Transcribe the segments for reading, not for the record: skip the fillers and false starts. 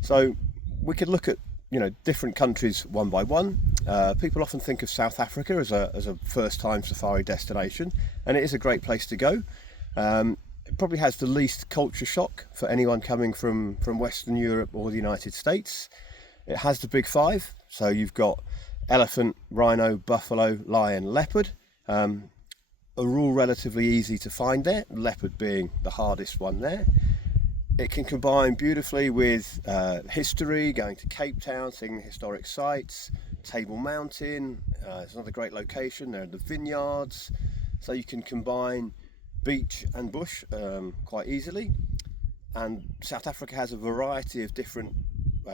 So we could look at different countries one by one. People often think of South Africa as a first-time safari destination, and it is a great place to go. It probably has the least culture shock for anyone coming from Western Europe or the United States. It has the big five, so you've got elephant, rhino, buffalo, lion, leopard. Are all relatively easy to find there, leopard being the hardest one there. It can combine beautifully with history, going to Cape Town, seeing historic sites. Table Mountain is another great location. There are the vineyards, so you can combine beach and bush quite easily. And South Africa has a variety of different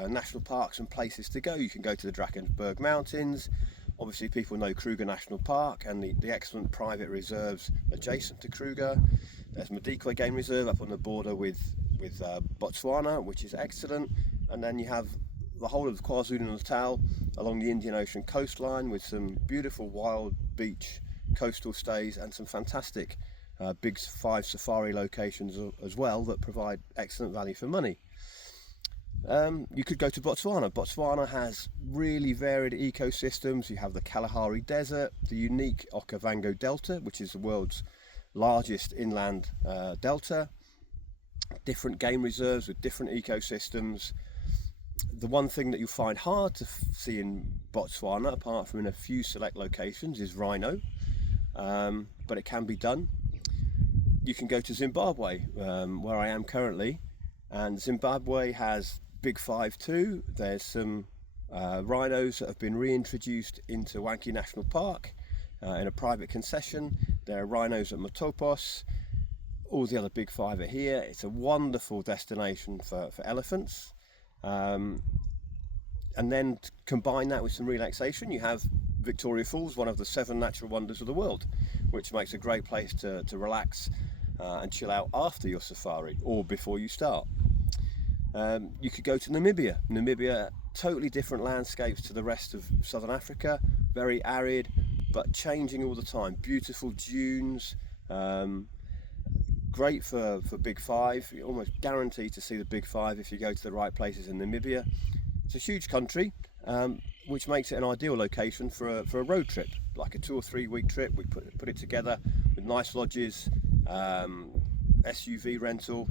national parks and places to go. You can go to the Drakensberg Mountains. Obviously people know Kruger National Park and the excellent private reserves adjacent to Kruger. There's Madikwe Game Reserve up on the border with Botswana, which is excellent. And then you have the whole of KwaZulu-Natal along the Indian Ocean coastline with some beautiful wild beach coastal stays and some fantastic big five safari locations as well that provide excellent value for money. You could go to Botswana. Botswana has really varied ecosystems. You have the Kalahari Desert, the unique Okavango Delta, which is the world's largest inland delta, different game reserves with different ecosystems. The one thing that you'll find hard to see in Botswana, apart from in a few select locations, is rhino, but it can be done. You can go to Zimbabwe, where I am currently, and Zimbabwe has big five too. There's some rhinos that have been reintroduced into Wankie National Park in a private concession. There are rhinos at Matopos. All the other big five are here. It's a wonderful destination for elephants. And then to combine that with some relaxation, you have Victoria Falls, one of the 7 natural wonders of the world, which makes a great place to relax and chill out after your safari or before you start. You could go to Namibia. Namibia, totally different landscapes to the rest of Southern Africa, very arid, but changing all the time. Beautiful dunes, great for big five. You're almost guaranteed to see the big five if you go to the right places in Namibia. It's a huge country, which makes it an ideal location for a road trip, like a 2 or 3 week trip. We put it together with nice lodges, SUV rental,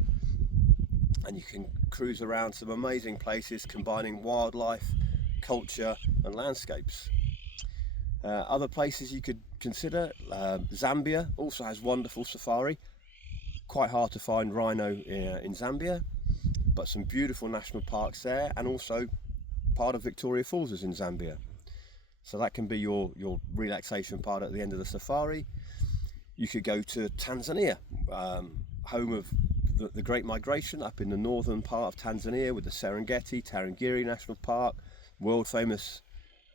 and you can cruise around some amazing places combining wildlife, culture and landscapes. Other places you could consider, Zambia also has wonderful safari. Quite hard to find rhino in Zambia, but some beautiful national parks there, and also part of Victoria Falls is in Zambia. So that can be your relaxation part at the end of the safari. You could go to Tanzania, home of the Great Migration, up in the northern part of Tanzania with the Serengeti, Tarangire National Park, world famous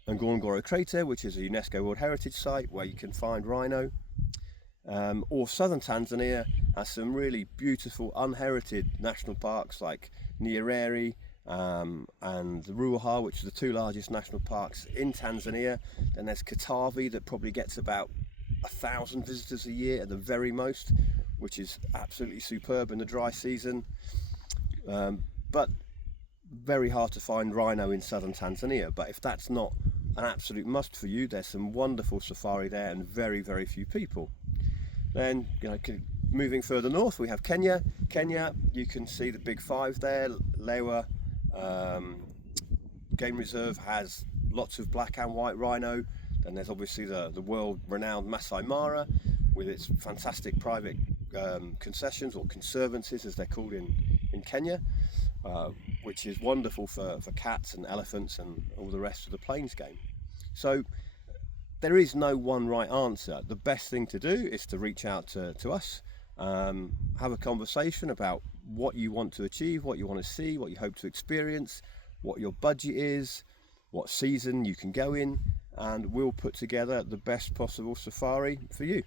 Ngorongoro Crater, which is a UNESCO World Heritage Site where you can find rhino. Or southern Tanzania has some really beautiful unherited national parks like Nyerere and Ruaha, which are the 2 largest national parks in Tanzania. Then there's Katavi that probably gets about 1,000 visitors a year at the very most, which is absolutely superb in the dry season, but very hard to find rhino in southern Tanzania. But if that's not an absolute must for you, there's some wonderful safari there and very, very few people. Then moving further north, we have Kenya. Kenya, you can see the big five there. Lewa Game Reserve has lots of black and white rhino. Then there's obviously the world-renowned Masai Mara with its fantastic private concessions, or conservancies as they're called in Kenya, which is wonderful for cats and elephants and all the rest of the plains game. So there is no one right answer. The best thing to do is to reach out to us, have a conversation about what you want to achieve, what you want to see, what you hope to experience, what your budget is, what season you can go in, and we'll put together the best possible safari for you.